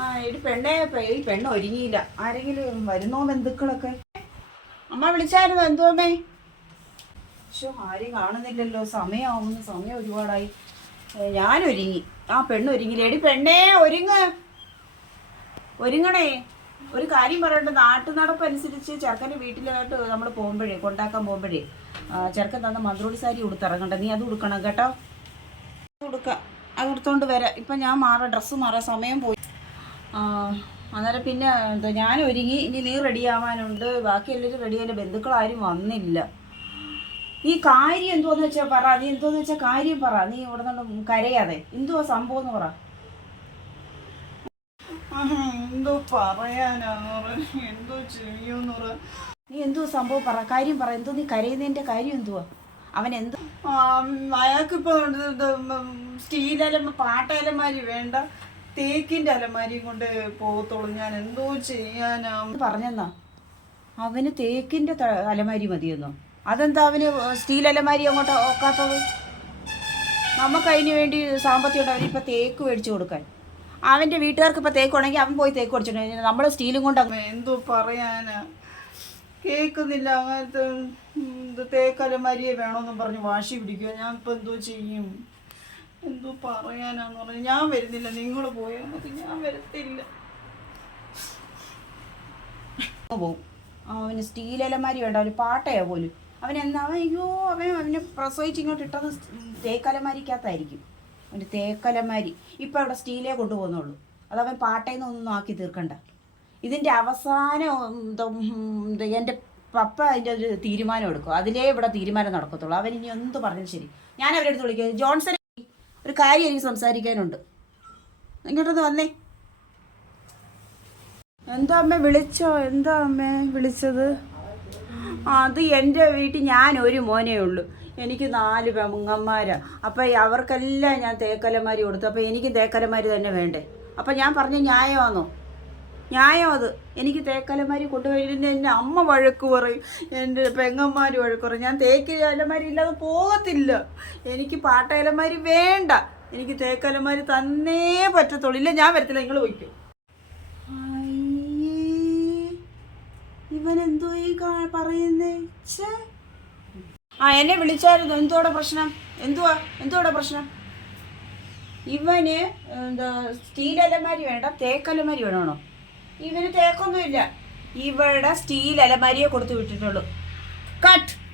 ആ ഒരു പെണ്ണെ ഈ പെണ്ണ് ആരെങ്കിലും വരുന്നോ ബന്ധുക്കളൊക്കെ? അമ്മ വിളിച്ചായിരുന്നു എന്തോമ്മേ പക്ഷെ ആരും കാണുന്നില്ലല്ലോ. സമയമാവുന്നു സമയം ഒരുപാടായി. ഞാൻ ഒരുങ്ങി. ആ പെണ്ണ് ഒരുങ്ങിയില്ല. എടി പെണ്ണേ ഒരുങ്ങ്. ഒരുങ്ങണേ. ഒരു കാര്യം പറയട്ടെ നാട്ടു നടപ്പനുസരിച്ച് ചെറുക്കന്റെ വീട്ടിലായിട്ട് നമ്മൾ പോകുമ്പോഴേ കൊണ്ടാക്കാൻ പോകുമ്പോഴേ ചെറുക്കൻ തന്ന മന്ത്രോടി സാരി ഉടുത്തിറങ്ങണ്ട. നീ അത് ഉടുക്കണം കേട്ടോ? ഉടുക്ക. അത് ഉടുത്തോണ്ട് വരാം. ഇപ്പം ഞാൻ മാറാം. ഡ്രസ്സ് മാറാം. സമയം പോയി. അന്നേരം പിന്നെ എന്താ ഞാൻ ഒരുങ്ങി ഇനി നീ റെഡി ആവാനുണ്ട്. ബാക്കി എല്ലാവരും ബന്ധുക്കൾ ആരും വന്നില്ല. ഈ കാര്യം എന്തോന്ന് വെച്ചാൽ പറ. നീ എന്തോന്ന് വെച്ചാൽ കാര്യം പറ. നീ ഇവിടെ നിന്ന് കരയാതെ. എന്തുവാ സംഭവം എന്ന് പറ. എന്തോ പറയാനാ എന്തോ പറ. നീ എന്തോ സംഭവം പറ. കാര്യം പറ. എന്തോ നീ കരയുന്നതിന്റെ കാര്യം എന്തുവാ? അവൻ എന്ത് അയാൾക്കിപ്പോ സ്റ്റീൽ പാട്ടായാലും പാട്ട വേണ്ട. തേക്കിന്റെ അലമാരിയും കൊണ്ട് പോകത്തുള്ളൂ. ഞാൻ എന്തോ ചെയ്യാനാ? പറഞ്ഞെന്നാ. അവന് തേക്കിന്റെ അലമാരി മതിയെന്നോ? അതെന്താ അവന് സ്റ്റീൽ അലമാരി അങ്ങോട്ട് ഒക്കാത്തത്? നമുക്ക് അതിന് വേണ്ടി സാമ്പത്തികം ഉണ്ട് അവനിപ്പോൾ തേക്ക് മേടിച്ചു കൊടുക്കാൻ. അവന്റെ വീട്ടുകാർക്ക് ഇപ്പോൾ തേക്ക് ഉണ്ടെങ്കിൽ അവൻ പോയി തേക്ക് മേടിച്ചിട്ട് കഴിഞ്ഞാൽ നമ്മൾ സ്റ്റീലും കൊണ്ട് എന്തോ പറയാനാ? കേൾക്കുന്നില്ല അങ്ങനത്തെ തേക്കലമാരിയെ വേണമെന്നും പറഞ്ഞ് വാശി പിടിക്കുക ഞാൻ ഇപ്പൊ എന്തോ ചെയ്യും? എന്തോ പറയാനാന്ന് പറഞ്ഞു. ഞാൻ വരുന്നില്ല. നിങ്ങൾ പോയാൽ മതി ഞാൻ വരത്തില്ല. പോവും. അവന് സ്റ്റീൽ അലമാരി വേണ്ട. ഒരു പാട്ടയാ പോലും. അവൻ എന്നാ അയ്യോ അവൻ അവനെ പ്രസവിച്ച് ഇങ്ങോട്ട് ഇട്ടത് തേക്കലമാരിക്കകത്തായിരിക്കും അവന്റെ തേക്കലമാരി ഇപ്പം അവിടെ സ്റ്റീലേ കൊണ്ടുപോകുന്നുള്ളൂ. അതവൻ പാട്ടയിൽ ഒന്നും ആക്കി തീർക്കണ്ട. ഇതിന്റെ അവസാനം എന്റെ പപ്പ അതിന്റെ ഒരു തീരുമാനം എടുക്കും. അതിലേ ഇവിടെ തീരുമാനം നടക്കത്തുള്ളൂ. അവൻ ഇനി എന്ത് പറഞ്ഞാലും ശരി. ഞാൻ അവരെടുത്ത് അടുത്ത് വിളിക്കാം. ജോൺസൺ ഒരു കാര്യം എനിക്ക് സംസാരിക്കാനുണ്ട്. ഇങ്ങോട്ടൊന്ന് വന്നേ. എന്താ അമ്മ വിളിച്ചോ? എന്താ അമ്മേ വിളിച്ചത്? അത് എന്റെ വീട്ടിൽ ഞാൻ ഒരു മോനേ ഉള്ളൂ. എനിക്ക് നാല് പെങ്ങന്മാരാണ് അപ്പം അവർക്കെല്ലാം ഞാൻ തേക്കലമാരി കൊടുത്തു. അപ്പം എനിക്കും തേക്കലമാരി തന്നെ വേണ്ടേ? അപ്പം ഞാൻ പറഞ്ഞ ന്യായമാണോ ന്യായം അത്. എനിക്ക് തേക്കലമാരി കൊണ്ടുപോയിട്ട് എന്റെ അമ്മ വഴക്ക് പറയും. എന്റെ പെങ്ങന്മാർ വഴക്ക് പറയും. ഞാൻ തേക്ക് അലമാരി ഇല്ലാതെ പോകത്തില്ല. എനിക്ക് പാട്ടയലമാരി വേണ്ട. എനിക്ക് തേക്കലമാരി തന്നേ പറ്റത്തുള്ളൂ. ഇല്ല ഞാൻ വരത്തില്ല. നിങ്ങൾ വയ്ക്കും ഇവൻ എന്തോ ഈ പറയുന്നേ. ആ എന്നെ വിളിച്ചായിരുന്നു? എന്തോടെ പ്രശ്നം? എന്തുവാ? എന്തോടെ പ്രശ്നം? ഇവന് എന്താ സ്റ്റീൽ അലമാരി വേണ്ട തേക്കലമാരി വേണോ ഇവന് തേക്കൊന്നുമില്ല. ഇവിടെ സ്റ്റീൽ അലമാരിയെ കൊടുത്തു വിട്ടിട്ടുള്ളൂ. കട്ട്.